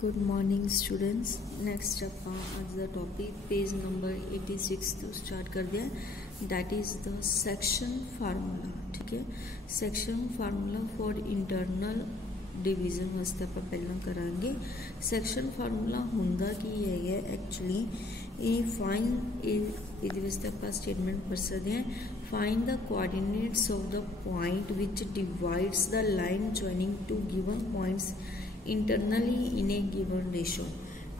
Good morning students. Next आप अज का topic page number 86 तो स्टार्ट कर दिया। That is the section formula. ठीक है, section formula for internal division वास्ते आप पहला करांगे। सैक्शन फार्मूला हुंदा की है एक्चुअली ये फाइंड ये वास्ते आप स्टेटमेंट पढ़ सकते हैं। Find the coordinates of the point which divides the line joining two given points internally in A given ratio.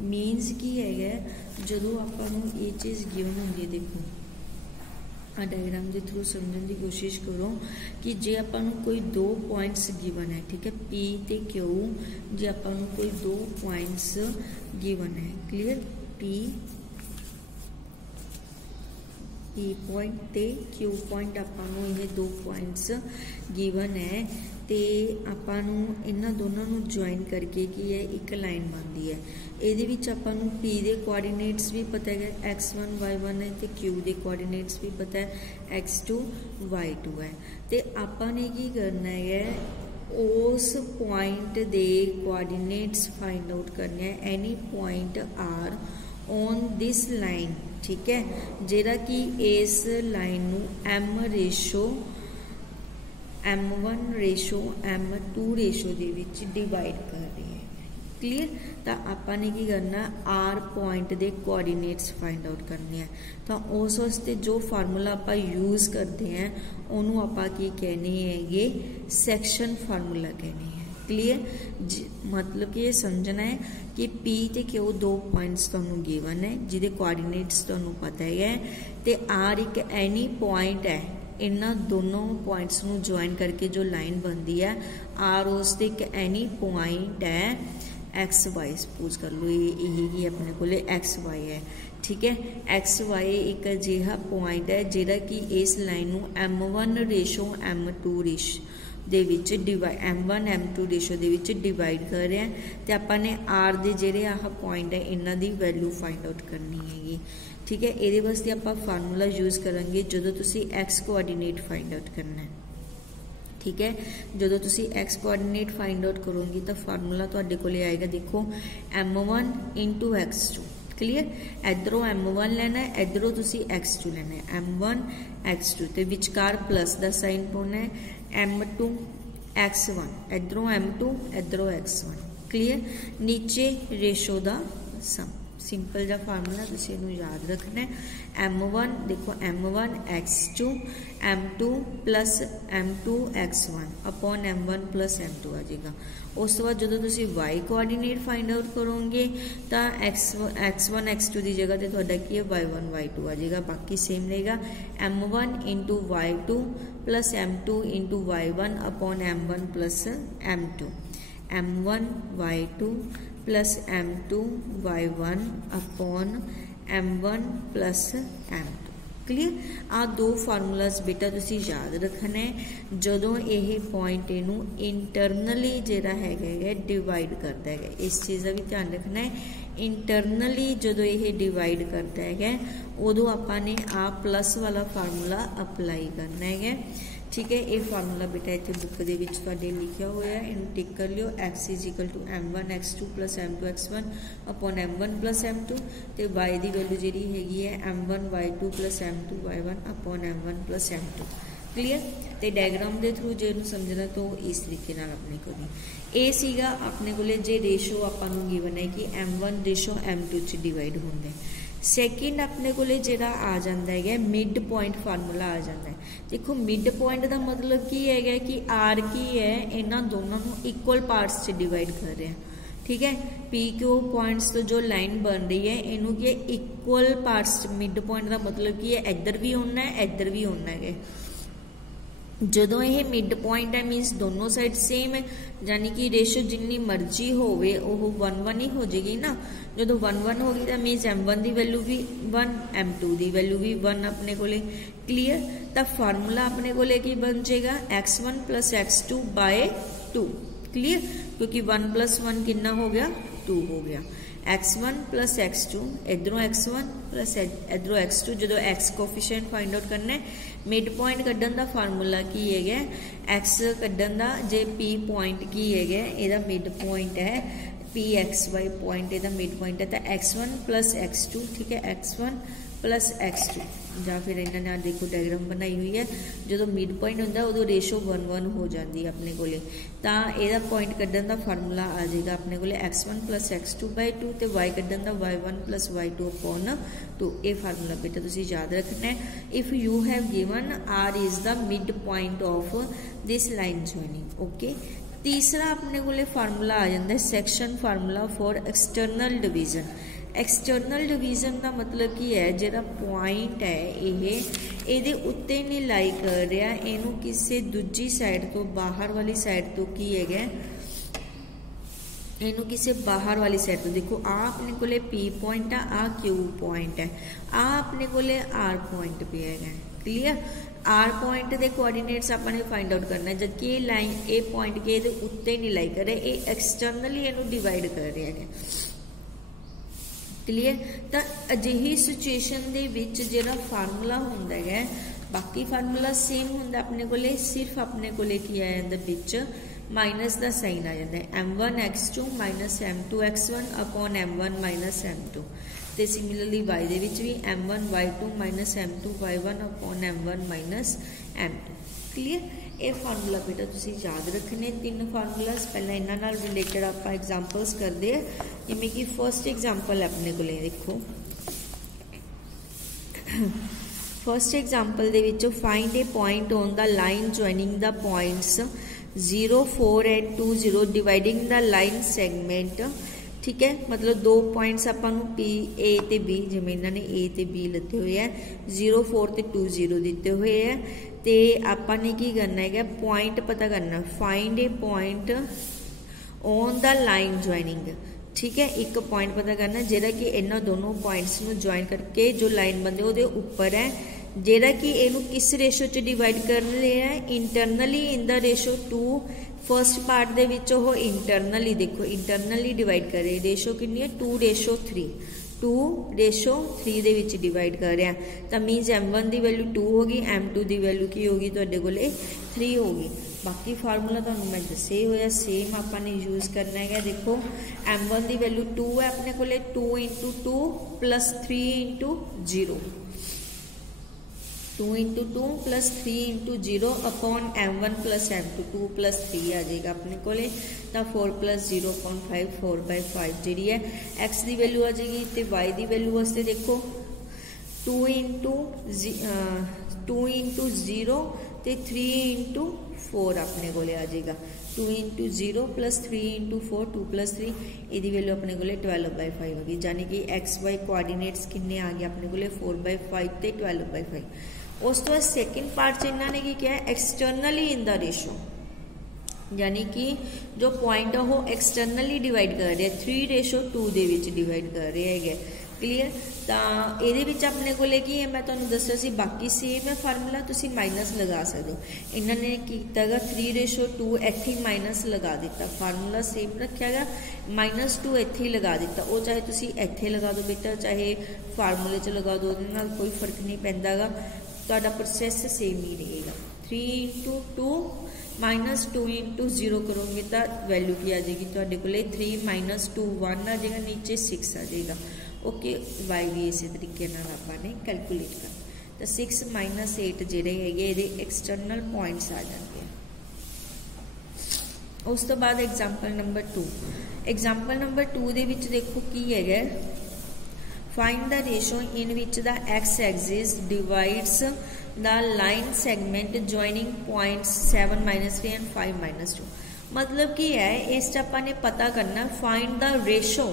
मीनस की है जो आपको ये चीज़ गिवन होंगी, देखो आ डायग्राम के थ्रू समझने की कोशिश करो कि जे अपन कोई दो पॉइंट्स गिवन है, ठीक है, पी ते क्यू, जे अपन कोई दो पॉइंट्स गिवन है, क्लियर, पी पॉइंट ते क्यू पॉइंट आपको ये दो पॉइंट्स गिवन है तो आपू इन्होंने दोनों को ज्वाइन करके की है एक लाइन बनती है। ये आपू पी के कोऑर्डिनेट्स भी पता है x1 y1 है तो क्यू के कोऑर्डिनेट्स भी पता है x2 y2 है। तो आपने की करना है उस पॉइंट के कोऑर्डिनेट्स फाइंड आउट करने हैं। Any point R on this line, ठीक है, जेड़ा कि इस line M ratio M1 ratio M2 ratio दे विच डिवाइड कर रही है, क्लियर। तो आपने की करना आर पॉइंट के कोऑर्डिनेट्स फाइंड आउट करने हैं। तो उस वास्ते जो फार्मूला आप यूज़ करते हैं उन्होंने आप की कहने है सैक्शन फार्मूला कहने हैं, क्लियर। मतलब कि ये समझना है कि पी ते क्यू दो पॉइंट्स तुहानू गिवन है जिहदे कोऑर्डिनेट्स तुहानू पता है तो आर एक एनी पॉइंट है। इन्हों दोनों पॉइंट्स को ज्वाइन करके जो लाइन बनती है आर उस एक एनी पॉइंट है एक्स वाई, सपोज कर लो यही अपने को एक्स वाई है, ठीक है। एक्स वाई एक अजिहा पॉइंट है जिहड़ा कि इस line M1 ratio M2 ratio दे विच डिवाइड M1 M2 रेशो दे विच डिवाइड कर रहे हैं। तो आपने आर दे जिहड़े आह पॉइंट है इन्हां दी वैल्यू फाइंड आउट करनी हैगी, ठीक है। ये वास्ते आप फार्मूला यूज़ करेंगे जो तुसी एक्स कोऑर्डिनेट फाइंड आउट करना है, ठीक है। जो तुसी एक्स कोऑर्डिनेट फाइंड आउट करोगे तो फार्मूला तुहाडे कोले आएगा, देखो M1 into x2, clear. इधरों M1 लेना है, इधरों तुसी x2 लेना है, M1 x2 तो विचकार प्लस का साइन पाना है, M2 x1, इधरों M2 इधरों x1, clear. नीचे रेशो का सम, सिंपल जा फार्मूला तुसी इहनूं याद रखना है। M1 देखो M1 x2 M2 plus M2 x1 upon M1 plus M2 आ जाएगा। उस तो बाद जो तुसी y कोऑर्डिनेट फाइंड आउट करोगे तो x1 x2 की जगह तो तुहाडा की है y1 y2 आ जाएगा, बाकी सेम रहेगा। M1 into y2 plus M2 into y1 upon M1 plus M2, M1 y2 plus M2 y1 upon M1 plus M2, clear. आ दो फार्मूलाज बेटा तुसी याद रखना है जदों यह पॉइंट इनू इंटरनली जिहड़ा है डिवाइड करता है। इस चीज़ का भी ध्यान रखना है, इंटरनली जदों यह डिवाइड करता है उदों आपने आ प्लस वाला फार्मूला अप्लाई करना है, ठीक है। ये फार्मूला बेटा इतने बुक के लिखा हुआ है, इन्हें टिक कर लियो। X is equal to M1 x2 plus M2 x1 upon M1 plus M2 तो वाई की वैल्यू जी हैगी है M1 y2 plus M2 y1 upon M1 plus M2, clear. तो डायग्राम के थ्रू जो समझना तो इस तरीके अपने को ये सीगा अपने को जे रेशो आपको गिवन है कि M1 रेशो M2 च डिवाइड होंगे। सैकेंड अपने को जोड़ा आ जाता है मिड पॉइंट फार्मूला आ जाता है। देखो मिड पॉइंट का मतलब की है कि आर की है इन्होंने दोनों को इक्वल पार्ट्स से डिवाइड कर रहे हैं, ठीक है। पी क्यू पॉइंट्स तो जो लाइन बन रही है इनू की इक्वल पार्ट्स। मिड पॉइंट का मतलब की है इधर भी होना है इधर भी होना है। जदों यह मिड पॉइंट है मीनस दोनों साइड सेम है, यानी कि रेशो जिन्नी मर्जी होवे वो 1-1 ही हो जाएगी ना। जो 1-1 होगी तो मीनस M1 की वैल्यू भी 1 M2 की वैल्यू भी 1 अपने को, क्लियर। तो फार्मूला अपने को की बन जाएगा x1 plus x2 bye 2, clear, क्योंकि 1 प्लस 1 कितना हो गया 2 हो गया। x1 plus x2 इधरों x1 plus इधरों x2 जो x कोफिशिएंट फाइंड आउट करना है। मिड पॉइंट कड्ढन का फार्मूला की है x कड्ढन का जे p पॉइंट की है, यदा मिड पॉइंट है पी एक्स वाई पॉइंट ਇਹਦਾ मिड पॉइंट है तो x1 प्लस x2 ठीक है x1 प्लस x2 ਜਾਂ फिर इन्होंने देखो डायग्राम बनाई हुई है जो मिड पॉइंट होंगे उदों रेशो 1:1 हो जाती है अपने कोले तो यदा पॉइंट कड्ढन का फार्मूला आ जाएगा अपने कोले x1 प्लस x2/2 तो y कड्ढन का y1 प्लस y2/2 ये फार्मूला बेटा तुसीं याद रखना है। If you have given r is the mid point of this line joining okay. तीसरा अपने कोले फार्मूला आ जाता है section formula for external division. External division का मतलब की है जो पॉइंट है ये उत्ते नहीं लाई कर रहा इनू किसी दूजी साइड तो बाहर वाली साइड तो की है इनू किसी बाहर वाली साइड तो देखो आ अपने कोले पी पॉइंट आ क्यू पॉइंट है आ अपने कोले आर पॉइंट पे है क्लीयर। आर पॉइंट के कोआर्डीनेट्स आपने फाइंड आउट करना है जबकि ये लाइन ए पॉइंट के उत्ते नहीं लाई कर रहे ये एक्सटर्नली इनू डिवाइड कर रहे हैं क्लीयर। तो अजिही सिचुएशन दे विच जिहड़ा फार्मूला हुंदा है बाकी फार्मूला सेम हुंदा अपने कोले सिर्फ अपने कोले की आ जांदा विच माइनस का साइन आ जाता है m1 x2 minus m2 x1 upon m1 minus m2 तो सिमिलरली y दे विच भी m1 y2 minus m2 y1 upon m1 minus m2 clear. ये फार्मूला बेटा तुसीं याद रखने तीन फार्मूलाज पहले इन्हां नाल रिलेटेड आप एग्जाम्पल्स करते हैं जिवें कि फर्स्ट एग्जाम्पल अपने को देखो first example they which find A point on the line joining the points 0 4 8 2 0 dividing the line segment ठीक है मतलब दो पॉइंट्स अपन पी ए ते बी जिवें इन्हां ने ए ते बी लते हुए हैं 0 4 ते 2 0 दिते हुए हैं तो आपने की करना है पॉइंट पता करना find A point on the line joining ठीक है एक पॉइंट पता करना जिहड़ा कि इन्हां दोनों पॉइंट्स नूं जॉइन करके जो लाइन बनदे उहदे उपर है जिहड़ा कि इहनूं किस रेशो च डिवाइड कर लिया है internally in the ratio 2 first part they which oh internally देखो इंटरनली डिवाइड कर रहे रेशो कितनी है 2:3 दे विच डिवाइड कर रहे हैं तो मीनस m1 की वैल्यू 2 होगी m2 की वैल्यू की होगी तुहाडे कोले 3 होगी। बाकी फार्मूला तो मैं दसे हुआ सेम आपने यूज करना है देखो m1 की वैल्यू 2 है अपने कोले 2 × 2 plus 3 × 0 2 × 2 plus 3 × 0 upon m1 plus m2 2 plus 3 आ जाएगा अपने कोले तो 4 प्लस 0.5 4/5 जी है x की वैल्यू आ जाएगी तो y की वैल्यू वास्ते देखो 2 × 0 तो 3 × 4 अपने कोले आ जाएगा 2 × 0 प्लस 3 × 4 2 प्लस 3 यदी वैल्यू अपने कोले 12/5 होगी यानी कि एक्स वाई कोआर्डीनेट्स किन्ने आ गए अपने कोले 4/5 ते 12/5। उस तो बाद सैकेंड पार्ट च इन्होंने की किया एक्सटर्नली इन द रेशो यानी कि जो पॉइंट है वो एक्सटर्नली डिवाइड कर रहे हैं 3:2 दे विच डिवाइड कर रहे हैं क्लीयर। तो ये अपने को की मैं तुहानू दस्सिया सी बाकी सेम है फार्मूला तुसी माइनस लगा सकते हो इन्होंने किया 3:2 इत्थे माइनस लगा दिता फार्मूला सेम रखा गया -2 इत्थे लगा दिता वो चाहे तुसी इत्थे लगा दो बेटा चाहे फार्मूले च लगा दो उहदे नाल कोई फर्क नहीं पैंदा गा तुहाडा प्रोसैस सेम ही रहेगा 3 × 2 -2 × 0 करोगे तो वैल्यू की आ जाएगी तुहाडे कोले 3 - 2 1 आ जाएगा नीचे 6 आ जाएगा ओके वाई भी इस तरीके आपने कैलकुलेट करना तो 6 - 8 जोड़े है ये एक्सटर्नल पॉइंट्स आ जाते हैं। उस तो बाद एग्जाम्पल नंबर 2 एग्जाम्पल नंबर 2 दे विच देखो की है find the ratio in which the x axis divides the line segment joining points 7 - 3 and 5 - 2 मतलब की है इस आपने पता करना फाइंड द रेशो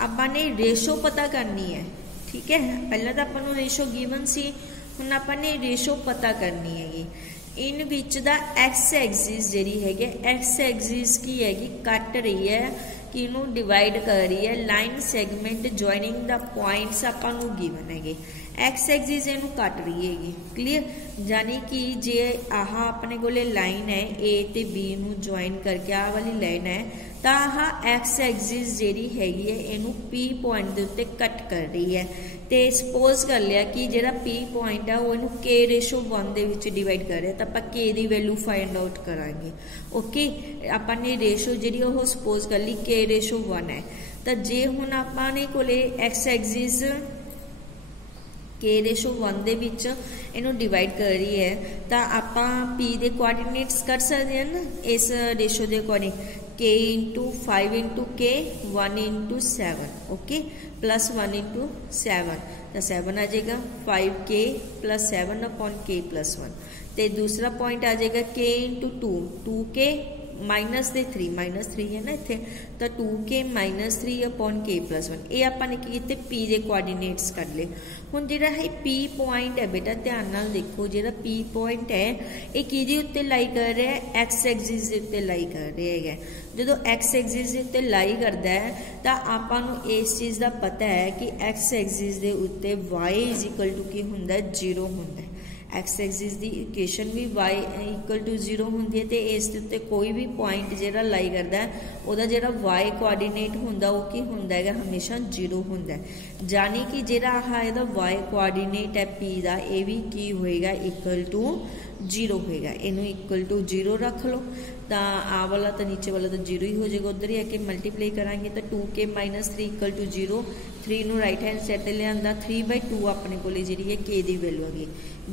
आपने रेशो पता करनी है ठीक है पहले तो अपन रेशो गिवन सी हुण आपने रेशो पता करनी है इन विच द एक्स एक्सिस जी है एक्स एक्सिस की हैगी कट रही है कि डिवाइड कर रही है line segment joining the points आपां नूं गिवन है एक्स एक्सिस इनू कट रही हैगी। क्लीयर, यानी कि जे आह अपने कोले लाइन है ए ते बी नू ज्वाइन करके आह वाली लाइन है तो आह एक्स एक्सिस जी हैगी है इनू पी पॉइंट के उत्ते कट कर रही है। तो सपोज कर लिया कि जो पी पॉइंट है वो इनू K/1 दे विच डिवाइड कर रहा, तो आप के दी वैल्यू फाइंड आउट करांगे। ओके, अपने रेशो जी सपोज कर ली K/1 है, तो जे हुण अपने कोले एक्स एक्सिस K/1 दे विच इनू डिवाइड कर रही है, तो आप पी दे कोआर्डीनेट्स कर सकते हैं ना इस रेशो के according, K × 5 × K 1 × 7, okay, plus 1 × 7, तो 7 आ जाएगा 5K + 7 अपॉन K + 1। तो दूसरा पॉइंट आ जाएगा K × 2 2K -3 है ना इतने, तो 2K -3 अपॉन K + 1। ये आपने की किते पी के कोआर्डीनेट्स कर ले। हुण जिहड़ा है पी पॉइंट है बेटा ध्यान नाल देखो, जिहड़ा पी पॉइंट है ये किहदे उत्ते लाई कर रहा है, एक्स एक्सिस के उत्ते लाई कर रहा है। जो एक्स एक्सिस के उत्ते लाई करता है तो आपां नूं इस चीज़ का पता है कि एक्स एक्सिस के उत्ते y = की हुंदा 0 हुंदा है। एक्स एक्सिस की इक्वेशन भी y = 0 होंगी है, तो इस उत्ते कोई भी पॉइंट जो लाई करता है वह जो y कोआर्डीनेट होंदा वो की होंदा है हमेशा 0 होंदा है। यानी कि जो y कोआर्डीनेट है p का ये भी की होएगा = 0 होएगा। इनू =0 रख लो, तो आ वाला तो नीचे वाला तो 0 ही हो जाएगा, उधर ही आके मल्टीप्लाई करांगे तो 2K - 3 = 0। 3 नू राइट हैंड साइड ते लिया 3/2 अपने को जी है K की वैल्यू आ गई,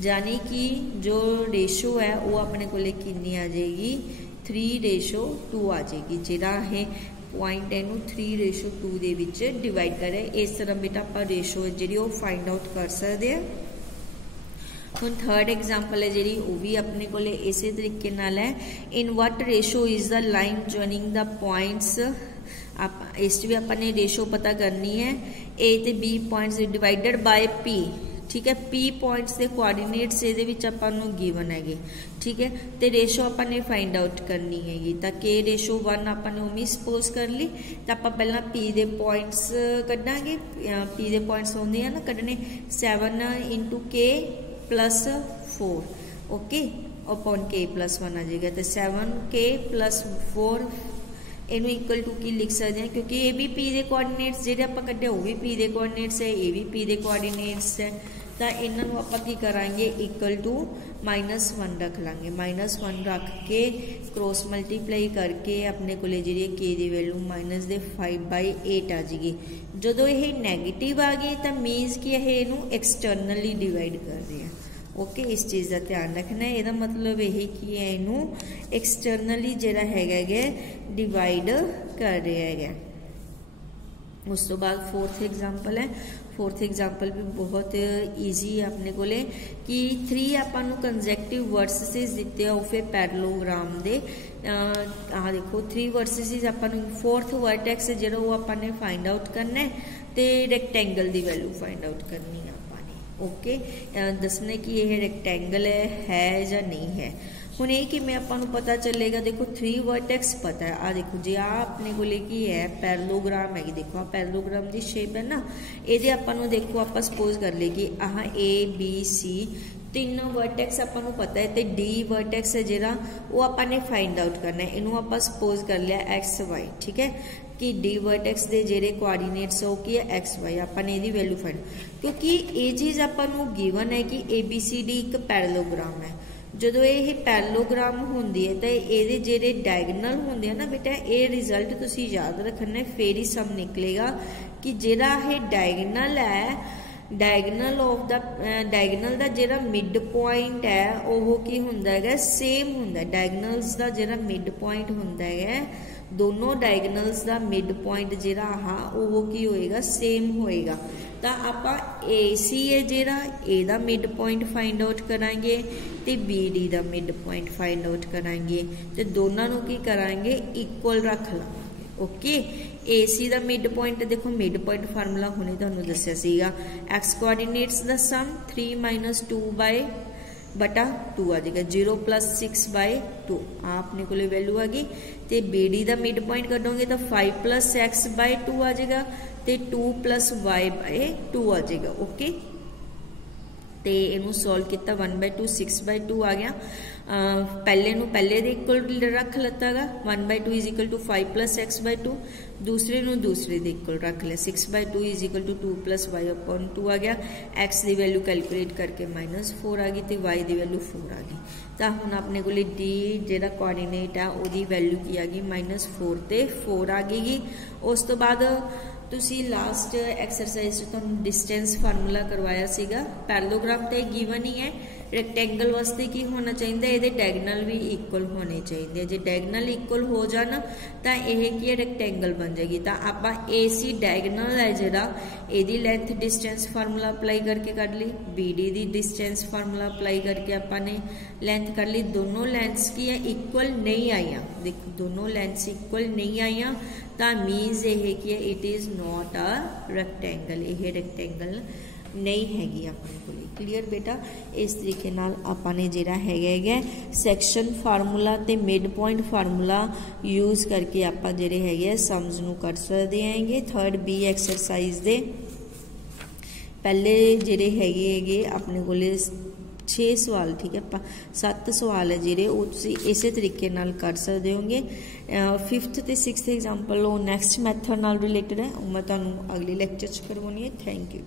यानी कि जो रेशो है वो अपने को कितनी आ जाएगी 3/2 आ जाएगी। जिहड़ा है पॉइंट इनू 3/2 दे विच डिवाइड करे, इस तरह बेटा आप रेशो है जी फाइंड आउट कर सकते हैं। हुण थर्ड एग्जाम्पल है जी वो भी अपने को इस तरीके नाल है, in what ratio is the line joining the points. आप इस भी अपने रेशो पता करनी है, ए ते B points divided by P, ठीक है। पी पॉइंट्स के कोआर्डीनेट्स ये गिवन है, ठीक है। तो रेशो अपने फाइंड आउट करनी हैगी, तो K/1 अपने उम्मीद सपोज कर ली, तो आप पहला पी के पॉइंट्स कढ़ांगे। पी के पॉइंट्स होंगे है ना कढ़ने 7 × K + 4, ओके, अपॉन K + 1 आ जाएगा। तो 7K + 4 इनू = की लिख सकते हैं, क्योंकि ये भी पी के कोआर्डीनेट्स जो आप कढ़े वो भी पी के कोआर्डीनेट्स है, ये भी पी के कोआर्डीनेट्स है। तो इन्हों आप की करांगे =-1 रख लांगे, -1 रख के क्रॉस मल्टीप्लाई करके अपने को जी K की वैल्यू -5/8 आ जाएगी। जो ये नैगेटिव आ गई तो मीनस कि इनू एक्सटर्नली डिवाइड कर रहे हैं, ओके। इस चीज़ का ध्यान रखना है, यदा मतलब यही कि है इनू एक्सटर्नली जरा है डिवाइड कर रहा है। उस तो बाद फोर्थ एग्जाम्पल है, फोर्थ एग्जाम्पल भी बहुत ईजी है अपने को कि 3 आपां कंजैक्टिव वर्सेस दिते हो फिर पैरेललोग्राम दे। आ देखो 3 वर्सेस आपां फोर्थ वर्टेक्स जो वो आपां फाइंड आउट करना है, तो रैक्टेंगल की वैल्यू फाइंड आउट करनी है आपां, ओके। दसना कि यह रैक्टेंगल है या नहीं है। हुण ये कि आपां पता चलेगा, देखो 3 वर्टेक्स पता है, आ देखो जी आ अपने को की है पैरेललोग्राम है, देखो आ पैरेललोग्राम की शेप है ना, ये आपां देखो आप सपोज कर ले कि आह ABC 3 वर्टेक्स आपां पता है, तो D वर्टेक्स है जो वो आपां फाइंड आउट करना है। इनू आप सपोज कर लिया XY, ठीक है, कि D वर्टेक्स के जेरे कोआर्डीनेट्स हो कि XY आपां ये वैल्यू फाइंड, क्योंकि ये चीज़ आपां गिवन है कि ABCD एक पैरेललोग्राम है। जो ये पैरेललोग्राम होंदी है तो ये जेरे डायगनल होंदे है ना बेटा, ये रिजल्ट तुसी याद रखना, फिर ही सब निकलेगा कि जेरा ये डायगनल है, डायगनल ऑफ द डायगनल का जेरा मिड पॉइंट है वो की हुंदा है सेम हुंदा है। डायगनल्स का जेरा मिड पॉइंट हुंदा है, दोनों डायगनल्स का मिड पॉइंट जेरा वो की होएगा सेम होएगा। तो आप AC है जेरा एदा मिड पॉइंट फाइंड आउट करांगे, तो BD का मिड पॉइंट फाइंड आउट करांगे, तो दोनों की करांगे इक्वल रख लांगे, ओके। AC का मिड पॉइंट देखो, मिड पॉइंट फार्मूला हुणे तुहानूं दस्सिया सीगा, एक्स कोआर्डीनेट्स का सम 3 - 2/2 आ जाएगा, 0 + 6/2 आपने को वैल्यू आ गई। तो BD का मिड पॉइंट कटोगे तो 5 + x/2 आ जाएगा, तो 2 + y/2 आ जाएगा, ओके। तो इनू सॉल्व किया 1/2 6/2 आ गया। पहले नू पहले दे इक्वल रख लता गा 1/2 इज इक्वल टू 5 + x/2, दूसरे नू दूसरे दे इक्वल रख लिया 6/2 इज इक्वल टू 2 + y/2 आ गया। x की वैल्यू कैलकुलेट करके -4 आ गई तो y की वैल्यू 4 आ गई। तो हुण अपने को डी जिहड़ा कोआर्डीनेट आ उहदी वैल्यू की आ गई -4 ते 4 आ गई। उस तो बाद तुसी लास्ट एक्सरसाइज तुहानू डिस्टेंस फार्मूला करवाया सीगा। पैरेललोग्राम तो गिवन ही है। रैक्टेंगल वास्ते की होना चाहिए, ये डायगनल भी इक्वल होने चाहिए। जो डायगनल इक्वल हो जाना तो यह की है रैक्टेंगल बन जाएगी। तो आप AC डायगनल है जिहड़ा यदी लेंथ डिस्टेंस फार्मूला अप्लाई करके कढ़ ली, BD की डिस्टेंस फार्मूला अप्लाई करके आपने लेंथ कर ली। दोनों लेंथ्स की है इक्वल नहीं आईया, देखो दोनों लेंथ्स इक्वल नहीं आईया तो मीनस ये कि it is not a rectangle, यह रैक्टेंगल नहीं हैगी अपने को। क्लीयर बेटा, इस तरीके नाल आपने जिहड़ा हैगा सैक्शन फार्मूला ते मिड पॉइंट फार्मूला यूज करके आप जिहड़े हैगे सम्स नू कर सकते हैं। 3rd B एक्सरसाइज दे पहले जिहड़े हैगे अपने कोले 6 सवाल, ठीक है 7 सवाल है जिहड़े वो तुसीं इसे तरीके नाल कर सकते होगे। 5th ते 6th एग्जाम्पल वो नैक्सट मैथड नाल रिलेटेड है, मैं तुहानूं अगले लैक्चर च करवाउणी है। Thank you.